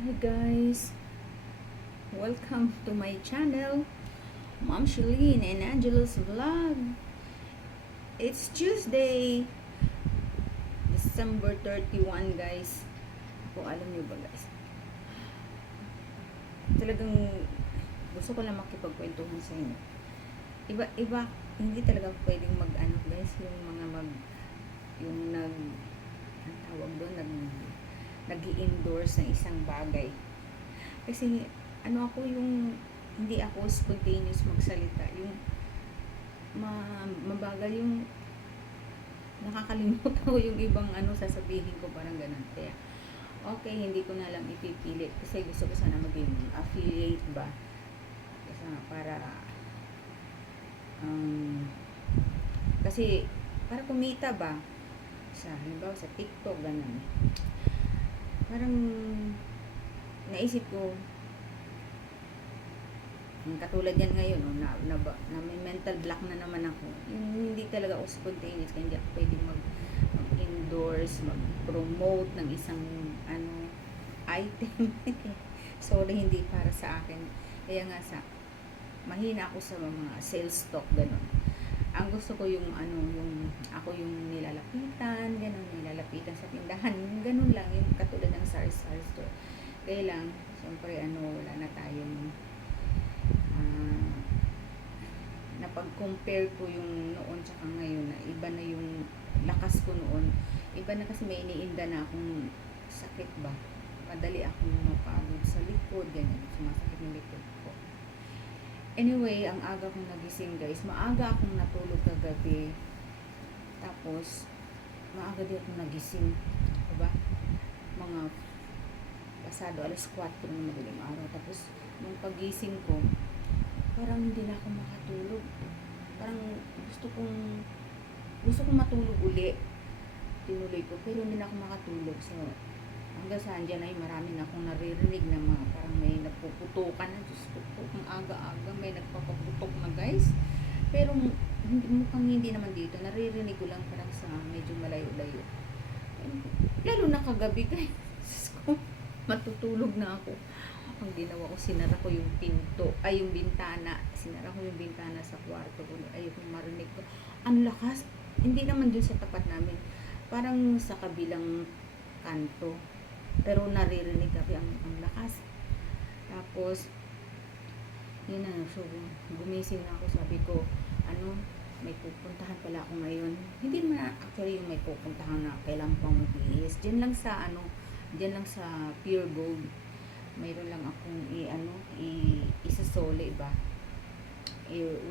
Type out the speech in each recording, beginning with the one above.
Hi guys, welcome to my channel, Mom Shalene and Angelo's Vlog. It's Tuesday, December 31 guys. Kung alam nyo ba guys, talagang gusto ko lang makipagkwentuhan sa inyo. Iba, hindi talaga pwedeng mag-ano guys, yung mga yung ang tawag doon, nag-i-endorse ng isang bagay. Kasi ako yung hindi ako spontaneous magsalita, yung mabagal yung nakakalimutan ko yung ibang sasabihin ko, parang ganun. Kaya okay, hindi ko na lang ipipilit kasi gusto ko sana maging affiliate ba kasi para kasi para kumita ba sa halimbawa sa TikTok ganun. Parang naisip ko katulad yan ngayon, na may mental block na naman ako. Yung hindi talaga ako spontaneous, kaya hindi ako pwedeng mag-endorse, mag-promote ng isang item. Sorry, hindi para sa akin. Kaya nga mahina ako sa mga sales talk, ganun. Ang gusto ko yung ako yung nilalapitan sa tindahan, ganun lang, yung katulad ng sari-sari store. Kaya lang, siyempre wala na tayong napag-compare ko yung noon tsaka ngayon, na iba na yung lakas ko noon. Iba na kasi may iniinda na akong sakit ba. Madali akong mapagod sa likod, ganyan, sumasakit ng likod ko. Anyway, ang aga kong nagising guys, maaga akong natulog kagabi. Tapos, maaga din akong nagising. Diba? Mga pasado alas 4 ng madaling araw. Tapos, nung pagising ko, parang hindi na ako makatulog. Parang gusto kong matulog uli. Tinuloy ko, pero hindi na ako makatulog. So, hanggang saan dyan ay marami na akong naririnig na mga parang may nagpuputukan na. Diyos ko po, ang aga-aga may nagpapaputok na guys. Pero mukhang hindi naman dito. Naririnig ko lang parang sa medyo malayo-layo. Lalo na kagabi guys. Diyos ko, matutulog na ako. Ang ginawa ko, sinara ko yung pinto, yung bintana. Sinara ko yung bintana sa kwarto ko. Ayokong marinig ko. Ang lakas. Hindi naman dun sa tapat namin. Parang sa kabilang kanto. Pero naririnig kami ang lakas. Tapos, yun na. So, gumising na ako. Sabi ko, may pupuntahan pala ako ngayon. Hindi naman actually yung may pupuntahan na kailangan pang mag-iis. Diyan lang sa Pure Gold. Mayroon lang akong isasole ba,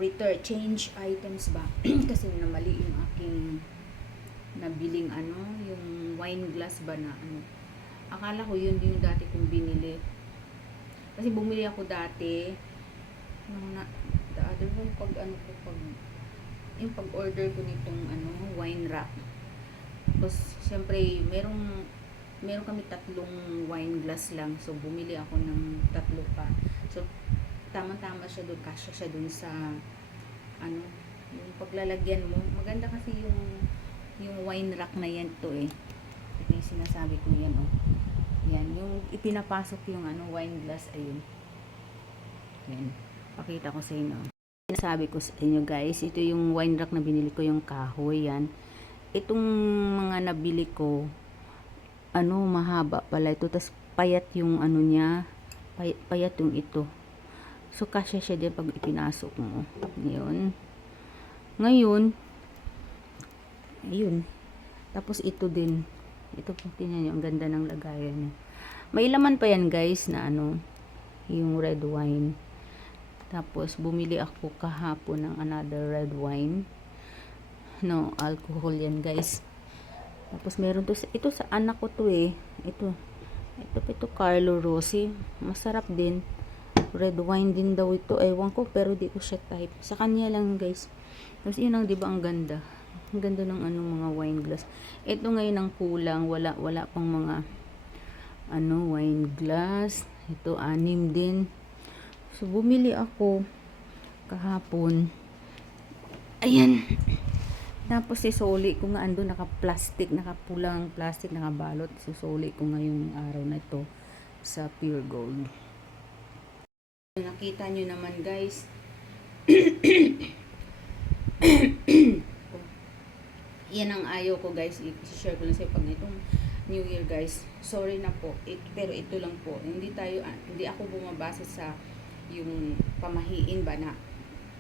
return change items ba kasi namali yung aking nabiling yung wine glass ba na akala ko yun yung dati kong binili kasi bumili ako dati the other one pag yung pag-order ko nitong wine rack. Tapos syempre meron kami 3 wine glass lang. So, bumili ako ng 3 pa. So, tama-tama siya doon. Kasya siya doon sa, yung paglalagyan mo. Maganda kasi yung wine rack na yan to eh. Ito yung sinasabi ko yan, oh. Yan, yung ipinapasok yung wine glass, ayun. Yan. Pakita ko sa inyo. Sinasabi ko sa inyo guys, ito yung wine rack na binili ko, yung kahoy, yan. Itong mga nabili ko, mahaba pala ito, tas payat yung niya, payat yung ito. So kasya siya din pag ipinasok mo. Ngayon ayun, tapos ito din, ito po, tingnan nyo, ang ganda ng lagayan niya. May laman pa yan guys na yung red wine. Tapos bumili ako kahapon ng another red wine, no alcohol yan guys. Tapos meron to, ito sa anak ko to eh. Ito Carlo Rossi. Masarap din. Red wine din daw ito. Ewan ko, pero di ko siya type. Sa kanya lang guys. Tapos yun ang, diba, ang ganda. Ang ganda ng mga wine glass. Ito ngayon ang kulang. Wala pang mga wine glass. Ito 6 din. So bumili ako kahapon. Ayan. Tapos sisoli ko nga naka-plastic, nakapulang plastic, nakabalot. Sisoli ko ngayong araw na ito. sa Pure Gold. Nakita nyo naman guys. Yan ang ayaw ko guys, i-share ko lang sa pag itong New Year guys. Sorry na po, pero ito lang po. Hindi ako bumabase sa yung pamahiin ba na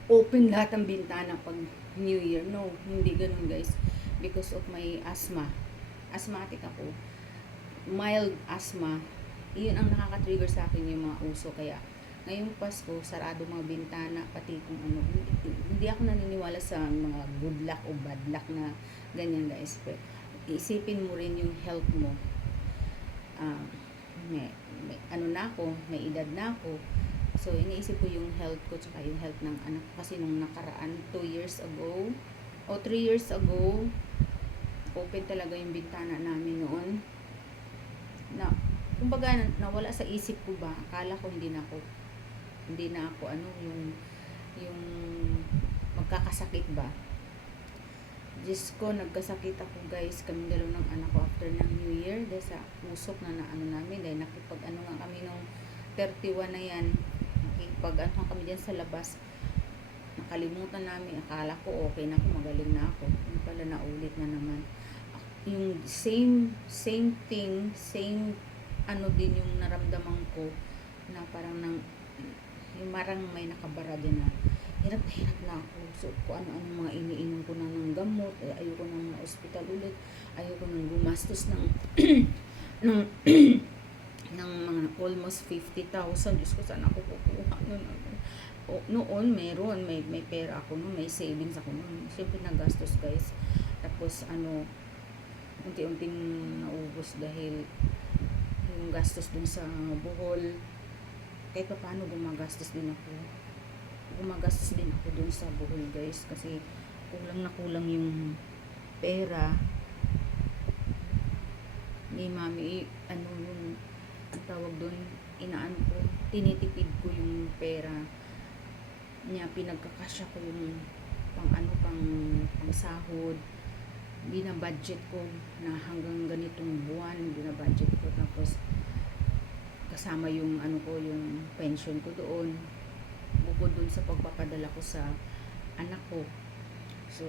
open lahat ang bintana pag New Year. No, hindi ganun guys. Because of my asthma. Asthmatic ako. Mild asthma. Iyon ang nakaka-trigger sa akin yung mga uso. Kaya ngayong Pasko, sarado mga bintana, pati kung ano. Hindi ako naniniwala sa mga good luck o bad luck na ganyan guys. Pero isipin mo rin yung health mo. May ano na ako, may edad na ako. So, iniisip ko yung health ko tsaka yung health ng anak ko. Kasi nung nakaraan, 2 years ago, o 3 years ago, open talaga yung bintana namin noon. Na, kumbaga, nawala sa isip ko ba, akala ko hindi na ako ano, yung magkakasakit ba. Diyos ko, nagkasakit ako guys, kami dalawa ng anak ko after ng New Year, dahil sa usok na ano namin, dahil nakipag ano nga kami nung 31 na yan, nakipag ano kami dyan sa labas, nakalimutan namin, akala ko okay na ako, magaling na ako, yung pala naulit na naman. Yung same thing, same ano din yung naramdaman ko, na parang yung marang may nakabara din na hirap na ako. So, kung ano-ano mga iniinom ko na ng gamot, ayoko nang ma-hospital ulit, ayoko nang gumastos ng ng ng mga almost 50,000. Diyos ko, saan ako kukuha nun? Noon, may pera ako noon, may savings ako noon. Siyempre, nagastos guys. Tapos, unti-unting naubos dahil yung gastos dun sa Bohol. Kahit pa paano gumagastos din ako dun sa Bohol guys, kasi kulang yung pera ni mami. Yung ang tawag dun, tinitipid ko yung pera niya, pinagkakasya ko yung pang sahod, binabudget ko na hanggang ganitong buwan, binabudget ko, tapos kasama yung yung pension ko doon, bukod dun sa pagpapadala ko sa anak ko. So,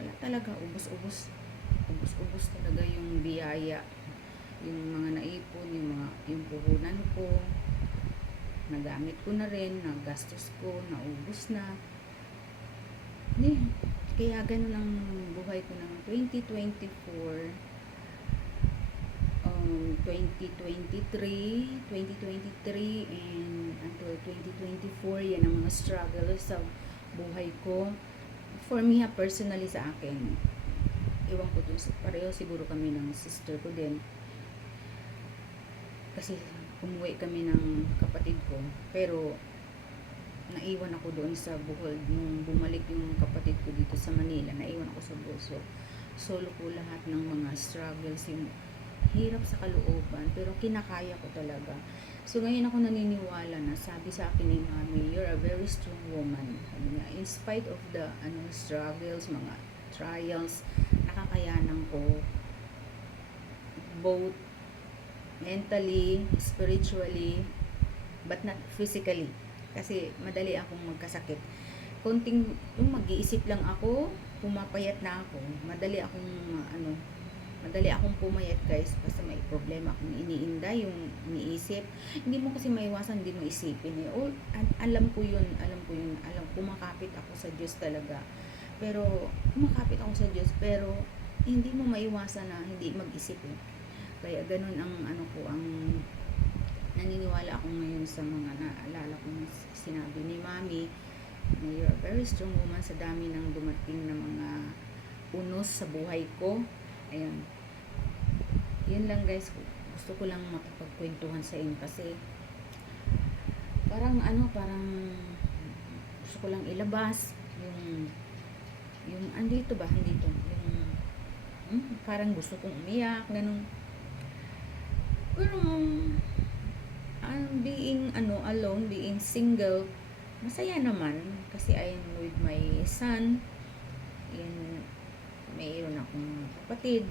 wala talaga, ubos talaga yung biyaya, yung mga naipon, yung puhunan ko, nagamit ko na rin, nagastos ko, naubos na. Kaya ganun ang buhay ko ng 2023 and until 2024. Yan ang mga struggles sa buhay ko. For me, personally sa akin, iwan ko dun, pareho siguro kami ng sister ko din. Kasi umuwi kami ng kapatid ko, pero naiwan ako doon sa Bohol. Nung bumalik yung kapatid ko dito sa Manila, naiwan ako sa Bohol. So, solo ko lahat ng mga struggles, yung hirap sa kalooban, pero kinakaya ko talaga. So, ngayon ako naniniwala na, sabi sa akin ni Mami, you're a very strong woman. In spite of the struggles, mga trials, nakakayanan ko both mentally, spiritually, but not physically. Kasi madali akong magkasakit. Konting, yung mag-iisip lang ako, pumapayat na ako. Madali akong pumayat guys, basta may problema akong iniinda, yung iniisip. Hindi mo kasi maiwasan, hindi mo isipin eh. Alam ko yun, kumakapit ako sa Diyos talaga. Pero, kumakapit ako sa Diyos, pero hindi mo maiwasan na hindi mag-isip eh. Kaya ganun ang ang naniniwala ako ngayon sa mga naalala kong sinabi ni Mami, na you're a very strong woman sa dami ng dumating na mga unos sa buhay ko. Ayan. Yun lang guys, gusto ko lang makipagkwentuhan sa inyo kasi parang gusto ko lang ilabas yung andito yung parang gusto kong umiyak, ganun. Pero being alone, being single, masaya naman kasi I'm with my son. Yan, mayroon akong kapatid.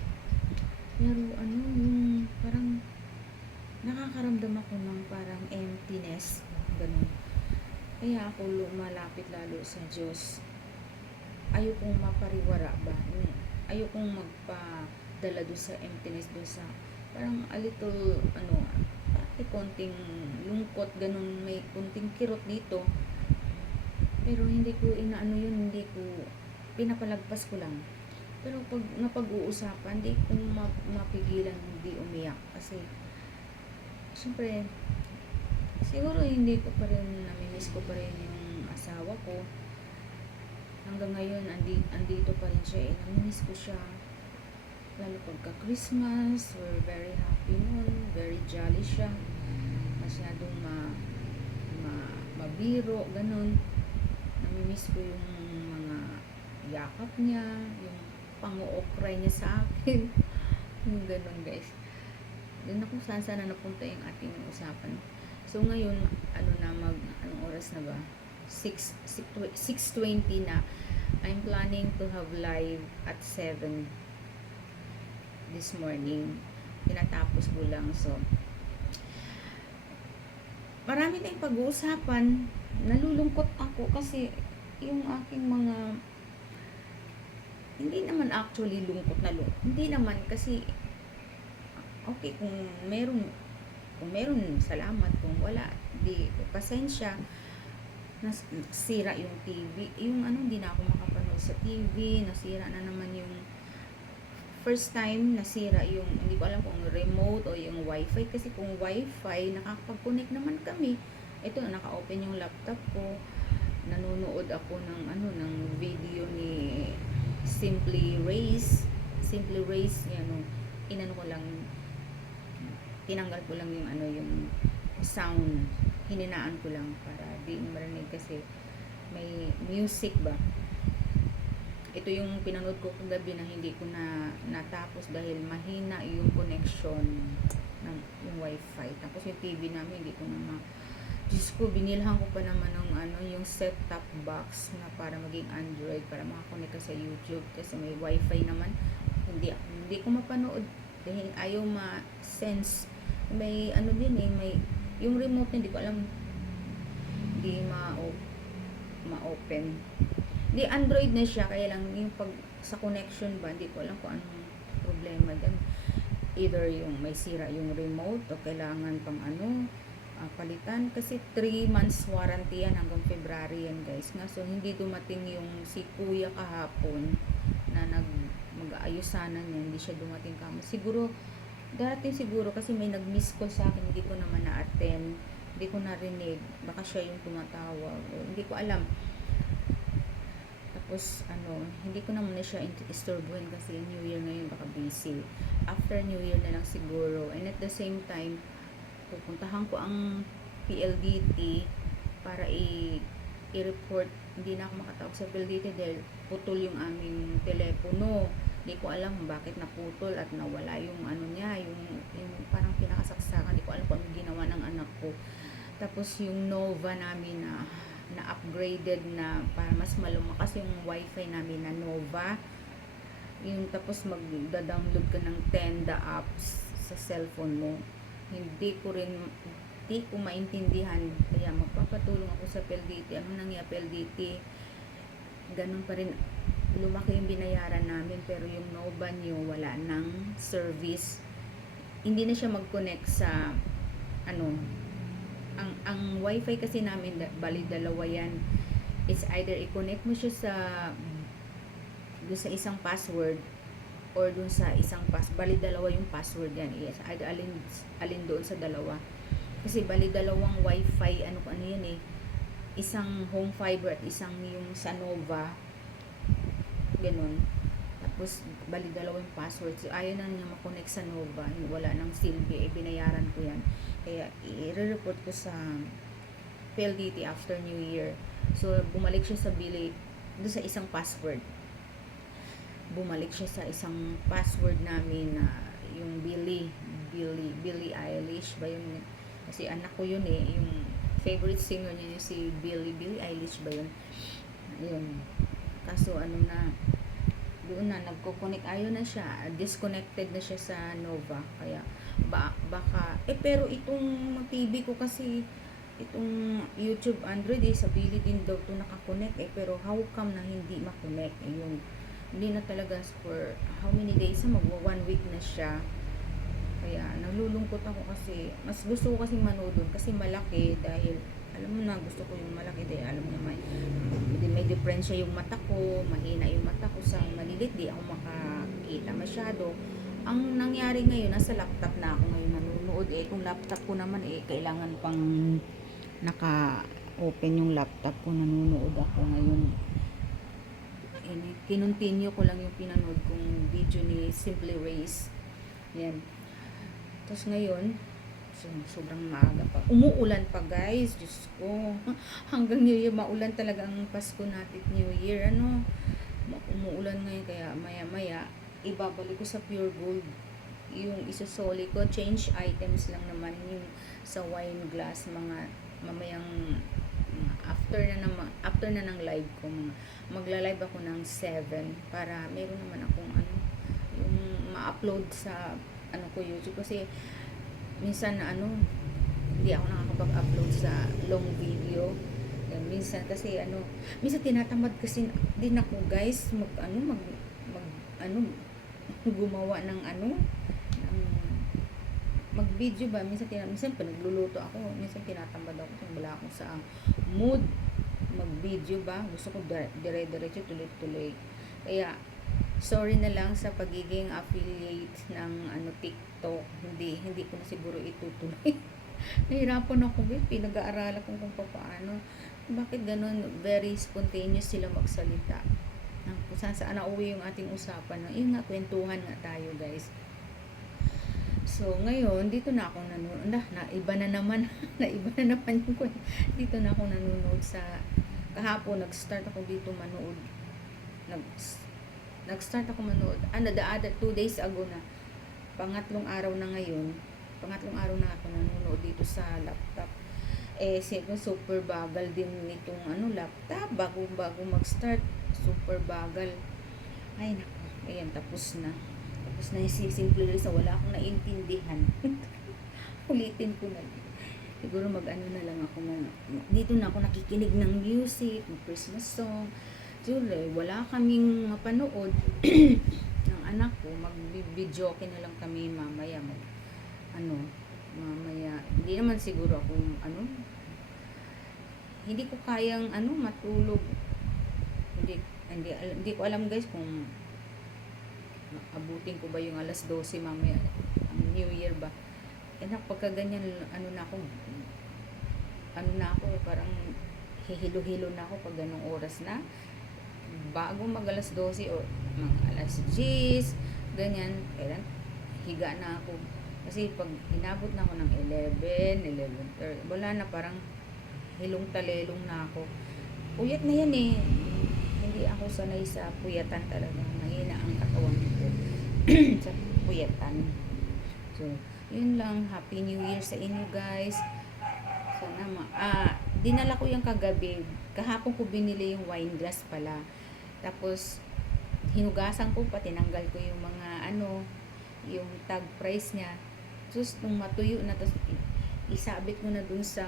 Pero yung parang nakakaramdam ako ng parang emptiness, ganun. Kaya ako lumalapit lalo sa Diyos. Ayokong mapariwara ba, ayokong magpadala doon sa emptiness, doon sa parang a little, may konting lungkot, ganun, may konting kirot dito. Pero hindi ko inaano yun, hindi ko, pinapalagpas ko lang. Pero pag napag-uusapan, hindi ko mapigilan hindi umiyak. Kasi, syempre, siguro hindi ko pa rin, namimiss ko pa rin yung asawa ko. Hanggang ngayon, andito pa rin siya, namimiss ko siya. Lalo pagka Christmas, we're very happy noon, very jolly siya. Masyadong mabiro, ganun. Namimiss ko yung mga yakap niya, yung pang-ookray niya sa akin. Yung ganun, guys. Doon na kung saan sana napunta yung ating usapan. So ngayon, anong oras na ba? 6:20 na. I'm planning to have live at 7 this morning. Tinatapos ko lang. So, marami tayong pag-uusapan. Nalulungkot ako kasi yung aking mga, hindi naman actually lungkot na lungkot. Hindi naman kasi, okay, kung meron salamat, kung wala, di pasensya. Nasira yung TV, hindi na ako makapanood sa TV, nasira na naman yung first time, nasira yung, hindi ko alam kung remote o yung wifi, kasi kung wifi, nakakapag-connect naman kami. Ito, naka-open yung laptop ko, nanonood ako ng video ni Simply Race, yan, inano ko lang, tinanggal ko lang yung yung sound, hininaan ko lang para di marinig kasi may music ba. Ito yung pinanood ko kagabi na hindi ko na natapos dahil mahina yung connection ng yung wifi. Tapos yung TV namin hindi ko na Diyos ko, binilhan ko pa naman ng yung set-top box na para maging Android, para makakonect ka sa YouTube kasi may wifi naman. Hindi ko mapanood dahil ayaw ma-sense. May din may yung remote, hindi ko alam, hindi ma-open. Di Android na siya, kaya lang yung pag sa connection ba, hindi ko alam kung anong problema dyan. Either yung may sira yung remote o kailangan pang palitan, kasi 3 months warranty yan, hanggang February yan, guys nga. So hindi dumating yung si kuya kahapon na mag-aayos sana niya, hindi siya dumating kamo. Siguro darating siguro kasi may nag-miss call sa akin, hindi ko naman na-attend, hindi ko narinig, baka siya yung tumatawag o hindi ko alam. Tapos hindi ko naman na siya istorbohin kasi New Year ngayon, baka busy. After New Year na lang siguro. And at the same time, pupuntahan ko ang PLDT para i-report. Hindi na ako makatawag sa PLDT dahil putol yung aming telepono. Hindi ko alam bakit naputol at nawala yung niya, yung parang pinakasaksakan. Hindi ko alam kung anong ginawa ng anak ko. Tapos yung Nova namin na upgraded na para mas malumakas yung wifi namin na Nova. Yung tapos magda-download ka ng Tenda apps sa cellphone mo. Hindi ko maintindihan, kaya magpapatulong ako sa PLDT. Ano nangyari PLDT? Ganun pa rin, lumaki yung binayaran namin, pero yung Nova nyo wala ng service. Hindi na siya mag-connect sa ang wifi kasi namin, bali dalawa yan. It's either i-connect mo siya dun sa isang password or dun sa isang bali dalawa yung password yan. Yes, alin doon sa dalawa. Kasi bali dalawang wifi, ano yan isang home fiber at isang yung sa Nova. Ganun. Tapos bali dalawang password. So ayaw na niya makonect sa Nova. Wala nang silbi. Binayaran ko yan. Kaya i-report ko sa PLDT after New Year. So bumalik siya sa doon sa isang password. Bumalik siya sa isang password namin na yung Billie Eilish ba yun? Kasi anak ko yun yung favorite singer niya yung si Billie Eilish ba yun? Ayun. Kaso doon na nagko-connect, ayaw na siya, disconnected na siya sa Nova. Kaya Baka, pero itong TV ko kasi, itong YouTube Android, sabili din daw to nakakonect, pero how come na hindi makonect, yung hindi na talaga for how many days na, magwa 1 week na siya. Kaya nalulungkot ako kasi mas gusto ko kasi manood doon kasi malaki, dahil alam mo na gusto ko yung malaki, dahil alam mo na may diferensya yung mata ko, mahina yung mata ko sa malilit, di ako makakita masyado. Ang nangyari ngayon, nasa laptop na ako ngayon nanonood, kung laptop ko naman, kailangan pang naka-open yung laptop ko, nanonood ako ngayon. Kinontinue ko lang yung pinanood kong video ni Simply Race. Yan. Tapos ngayon, sobrang maaga pa. Umuulan pa, guys. Diyos ko. Hanggang New Year, maulan talaga ang Pasko natin, New Year. Umuulan ngayon, kaya maya-maya, ibabalik ko sa Pure Gold yung isusoli ko. Change items lang naman yung sa wine glass, mga mamayang after na ng live ko, magla-live ako ng 7 para meron naman akong yung ma-upload sa ko YouTube, kasi minsan hindi ako nakakapag-upload sa long video. Minsan kasi minsan tinatamad kasi din ako, guys, gumawa ng mag-video ba. Minsan pa nagluluto ako, minsan tinatamad ako kung wala akong sa mood mag-video ba. Gusto ko dire-diretso, tuloy-tuloy. Kaya sorry na lang sa pagiging affiliate ng TikTok. Hindi ko na siguro itutuloy. Nahirapan ako, pinag-aaralan ko kung paano. Bakit ganun? Very spontaneous sila magsalita. Kung saan nauwi yung ating usapan. Yun nga, kwentuhan nga tayo, guys. So, ngayon, dito na ako nanonood. Naiba na naman. Naiba na naman yung kwento. Dito na ako nanonood sa... Kahapon, nag-start ako dito manood. Nag-start ako manood. The other 2 days ago na. Pangatlong araw na ngayon. Pangatlong araw na ako nanonood dito sa laptop. Siyempre, super bagal din nitong laptop. Bago mag-start. Super bagal. Ay, naku. Ayan, tapos na. Tapos na yung Simply Race, wala akong naintindihan. Ulitin ko na. Siguro na lang ako dito na ako nakikinig ng music, ng Christmas song. So, wala kaming mapanood ng anak ko. Mag-video na lang kami mamaya. Mamaya. Hindi naman siguro ako hindi ko kayang matulog. Hindi ko alam, guys, kung abutin ko ba yung alas 12 mamaya, ang New Year ba. Pagka ganyan, na ako, parang hihilo-hilo na ako pag ganong oras na. Bago mag alas 12 o mga alas 10, ganyan, kailan, higa na ako. Kasi pag inabot na ako ng 11:30, wala na, parang hilong-talelong na ako. Puyat na yan Hindi ako sanay sa puyatan talaga. Mahina ang katawan ko sa puyatan. So, yun lang. Happy New Year sa inyo, guys. Sana dinala ko yung kagabi. Kahapon ko binili yung wine glass pala. Tapos, hinugasan ko pa, tinanggal ko yung mga yung tag price niya. Tapos, nung matuyo na, tapos isabit ko na dun sa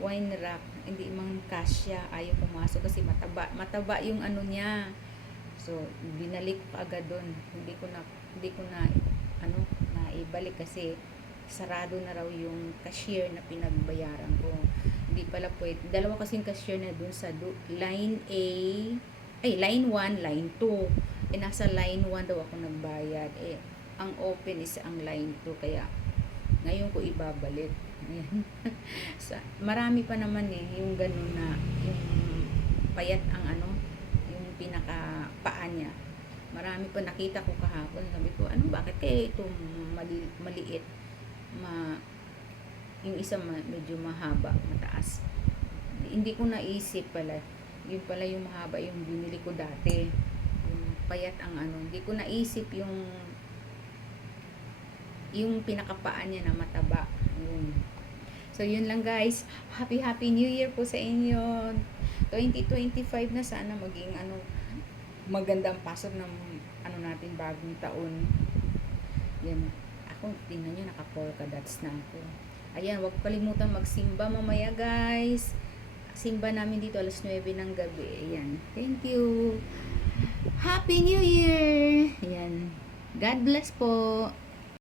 wine rack, hindi mang kasya, ayaw pumasok kasi mataba yung niya. So binalik ko agad doon. Hindi ko na naibalik kasi sarado na raw yung cashier na pinagbayaran ko. Hindi pala pwede. Dalawa kasing cashier na doon sa line line 1, line 2. Nasa line 1 daw ako nagbayad. Ang open is ang line 2, kaya ngayon ko ibabalik. Marami pa naman yung ganun na yung payat ang yung pinaka-paa niya. Marami pa nakita ko kahapon. Sabi ko, bakit kaya ito maliit? Yung isa medyo mahaba, mataas. Hindi ko naisip pala. Yun pala yung mahaba yung binili ko dati. Yung payat ang Hindi ko naisip yung pinaka-paa niya na mataba. So, yun lang, guys. Happy New Year po sa inyo. 2025 na, sana maging magandang pasok ng natin bagong taon. Yan. ako. Tingnan nyo, naka-polka dots na ako. Ayan, huwag kalimutan magsimba mamaya guys. Simba namin dito alas 9 ng gabi. Ayan. Thank you. Happy New Year! Ayan. God bless po.